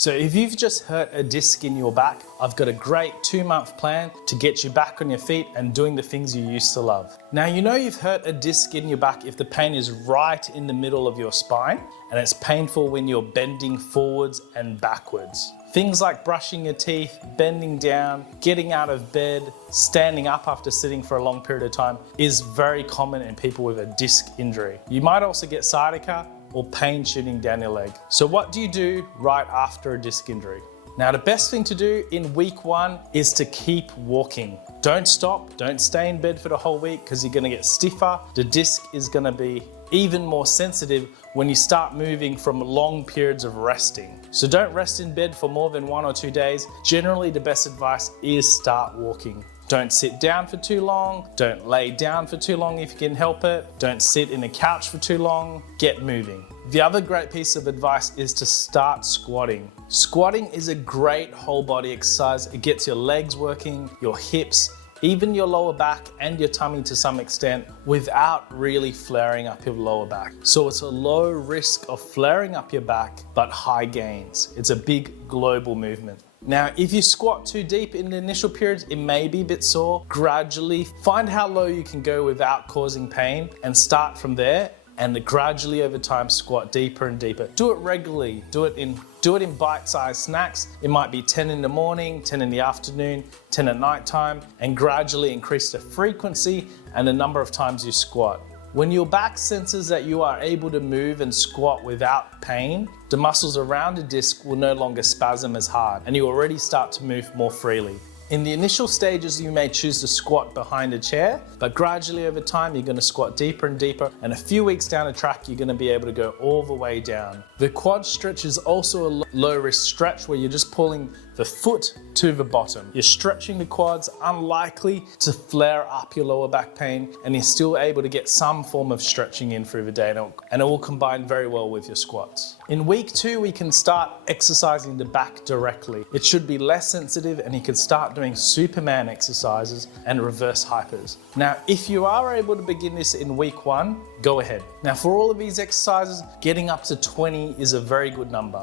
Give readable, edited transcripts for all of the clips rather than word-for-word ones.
So if you've just hurt a disc in your back, I've got a great 2-month plan to get you back on your feet and doing the things you used to love. Now you know you've hurt a disc in your back if the pain is right in the middle of your spine and it's painful when you're bending forwards and backwards. Things like brushing your teeth, bending down, getting out of bed, standing up after sitting for a long period of time is very common in people with a disc injury. You might also get sciatica or pain shooting down your leg. So what do you do right after a disc injury? Now the best thing to do in week 1 is to keep walking. Don't stop, don't stay in bed for the whole week because you're gonna get stiffer. The disc is gonna be even more sensitive when you start moving from long periods of resting. So don't rest in bed for more than 1 or 2 days. Generally, the best advice is start walking. Don't sit down for too long. Don't lay down for too long if you can help it. Don't sit in a couch for too long. Get moving. The other great piece of advice is to start squatting. Squatting is a great whole body exercise. It gets your legs working, your hips, even your lower back and your tummy to some extent without really flaring up your lower back. So it's a low risk of flaring up your back, but high gains. It's a big global movement. Now, if you squat too deep in the initial periods, it may be a bit sore. Gradually find how low you can go without causing pain and start from there, and gradually over time squat deeper and deeper. Do it regularly. Do it in bite-sized snacks. It might be 10 in the morning, 10 in the afternoon, 10 at night time, and gradually increase the frequency and the number of times you squat. When your back senses that you are able to move and squat without pain, the muscles around the disc will no longer spasm as hard and you already start to move more freely. In the initial stages, you may choose to squat behind a chair, but gradually over time, you're gonna squat deeper and deeper, and a few weeks down the track, you're gonna be able to go all the way down. The quad stretch is also a low risk stretch where you're just pulling the foot to the bottom. You're stretching the quads, unlikely to flare up your lower back pain, and you're still able to get some form of stretching in through the day, and it will combine very well with your squats. In week 2, we can start exercising the back directly. It should be less sensitive, and you can start doing Superman exercises and reverse hypers. Now, if you are able to begin this in week 1, go ahead. Now, for all of these exercises, getting up to 20 is a very good number.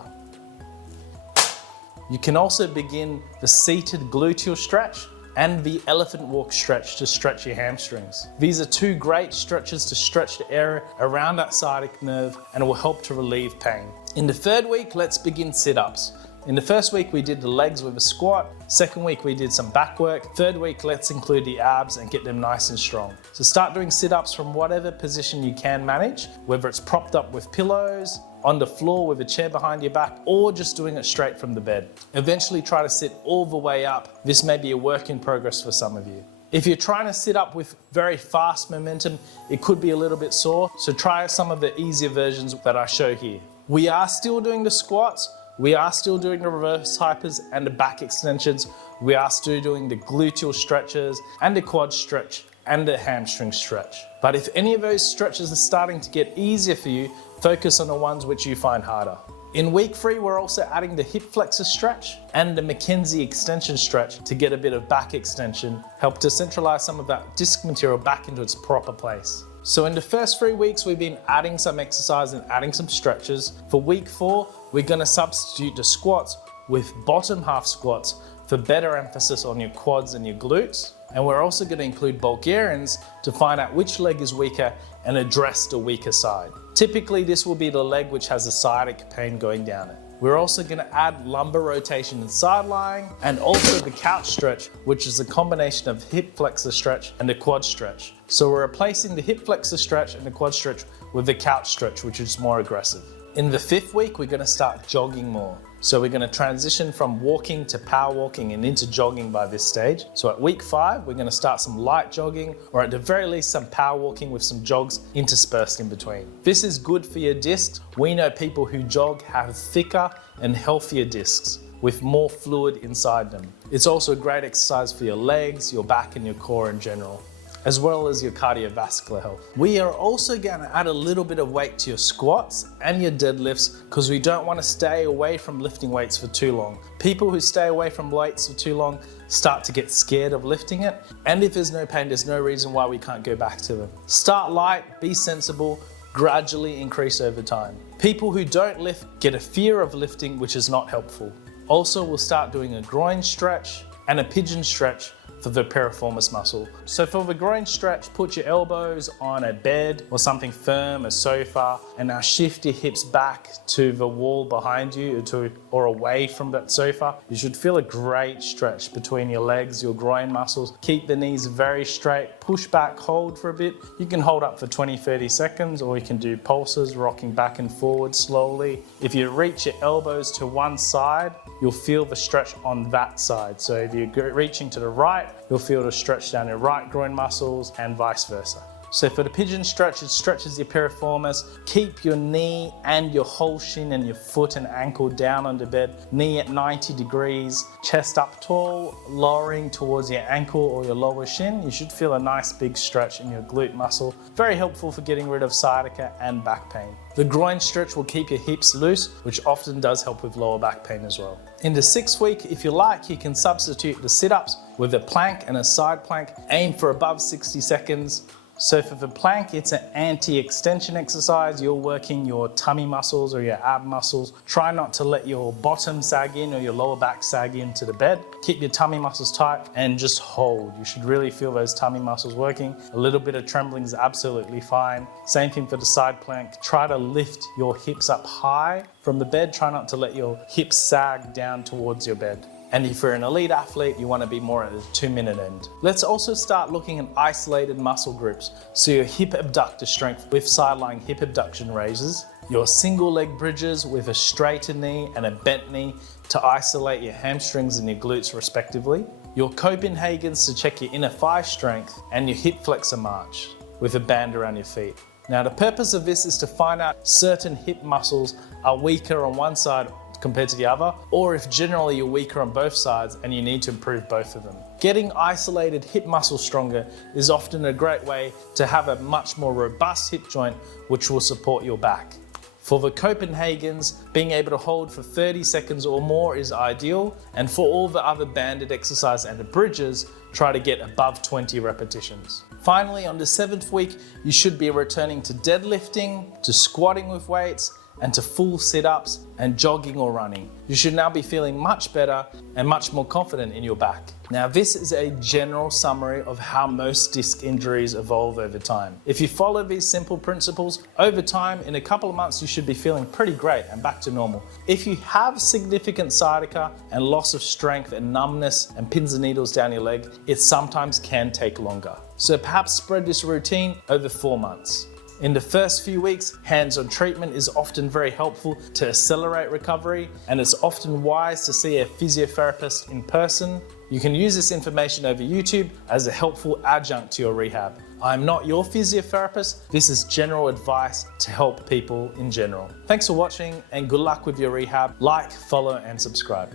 You can also begin the seated gluteal stretch and the elephant walk stretch to stretch your hamstrings. These are 2 great stretches to stretch the area around that sciatic nerve and it will help to relieve pain. In the 3rd week, let's begin sit-ups. In the 1st week, we did the legs with a squat. 2nd week, we did some back work. 3rd week, let's include the abs and get them nice and strong. So start doing sit-ups from whatever position you can manage, whether it's propped up with pillows, on the floor with a chair behind your back, or just doing it straight from the bed. Eventually try to sit all the way up. This may be a work in progress for some of you. If you're trying to sit up with very fast momentum, it could be a little bit sore, so try some of the easier versions that I show here. We are still doing the squats, we are still doing the reverse hypers and the back extensions, we are still doing the gluteal stretches and the quad stretch and the hamstring stretch. But if any of those stretches are starting to get easier for you, focus on the ones which you find harder. In week 3, we're also adding the hip flexor stretch and the Mackenzie extension stretch to get a bit of back extension, help to centralize some of that disc material back into its proper place. So in the first 3 weeks, we've been adding some exercise and adding some stretches. For week 4, we're gonna substitute the squats with bottom half squats for better emphasis on your quads and your glutes. And we're also going to include Bulgarians to find out which leg is weaker and address the weaker side. Typically, this will be the leg which has the sciatic pain going down it. We're also going to add lumbar rotation and side lying, and also the couch stretch, which is a combination of hip flexor stretch and the quad stretch. So we're replacing the hip flexor stretch and the quad stretch with the couch stretch, which is more aggressive. In the 5th week, we're going to start jogging more. So we're going to transition from walking to power walking and into jogging by this stage. So at week 5, we're going to start some light jogging, or at the very least some power walking with some jogs interspersed in between. This is good for your discs. We know people who jog have thicker and healthier discs with more fluid inside them. It's also a great exercise for your legs, your back and your core in general, as well as your cardiovascular health. We are also going to add a little bit of weight to your squats and your deadlifts because we don't want to stay away from lifting weights for too long. People who stay away from weights for too long start to get scared of lifting it, and if there's no pain, there's no reason why we can't go back to them. Start light, be sensible, gradually increase over time. People who don't lift get a fear of lifting, which is not helpful. Also, we'll start doing a groin stretch and a pigeon stretch for the piriformis muscle. So for the groin stretch, put your elbows on a bed or something firm, a sofa, and now shift your hips back to the wall behind you or away from that sofa. You should feel a great stretch between your legs, your groin muscles. Keep the knees very straight, push back, hold for a bit. You can hold up for 20-30 seconds, or you can do pulses, rocking back and forward slowly. If you reach your elbows to one side, you'll feel the stretch on that side. So if you're reaching to the right, you'll feel the stretch down your right groin muscles and vice versa. So for the pigeon stretch, it stretches your piriformis. Keep your knee and your whole shin and your foot and ankle down on the bed. Knee at 90 degrees, chest up tall, lowering towards your ankle or your lower shin. You should feel a nice big stretch in your glute muscle. Very helpful for getting rid of sciatica and back pain. The groin stretch will keep your hips loose, which often does help with lower back pain as well. In the 6th week, if you like, you can substitute the sit-ups with a plank and a side plank. Aim for above 60 seconds. So for the plank, it's an anti-extension exercise. You're working your tummy muscles or your ab muscles. Try not to let your bottom sag in or your lower back sag into the bed. Keep your tummy muscles tight and just hold. You should really feel those tummy muscles working. A little bit of trembling is absolutely fine. Same thing for the side plank. Try to lift your hips up high from the bed. Try not to let your hips sag down towards your bed. And if you're an elite athlete, you want to be more at the 2-minute end. Let's also start looking at isolated muscle groups. So your hip abductor strength with sideline hip abduction raises, your single leg bridges with a straightened knee and a bent knee to isolate your hamstrings and your glutes respectively, your Copenhagen's to check your inner thigh strength, and your hip flexor march with a band around your feet. Now the purpose of this is to find out certain hip muscles are weaker on one side compared to the other, or if generally you're weaker on both sides and you need to improve both of them. Getting isolated hip muscles stronger is often a great way to have a much more robust hip joint, which will support your back. For the Copenhagen's, being able to hold for 30 seconds or more is ideal, and for all the other banded exercise and the bridges, try to get above 20 repetitions. Finally, on the 7th week, you should be returning to deadlifting, to squatting with weights, and to full sit-ups and jogging or running. You should now be feeling much better and much more confident in your back. Now, this is a general summary of how most disc injuries evolve over time. If you follow these simple principles, over time, in a couple of months, you should be feeling pretty great and back to normal. If you have significant sciatica and loss of strength and numbness and pins and needles down your leg, it sometimes can take longer. So perhaps spread this routine over 4 months. In the first few weeks, hands-on treatment is often very helpful to accelerate recovery, and it's often wise to see a physiotherapist in person. You can use this information over YouTube as a helpful adjunct to your rehab. I'm not your physiotherapist. This is general advice to help people in general. Thanks for watching and good luck with your rehab. Like, follow, and subscribe.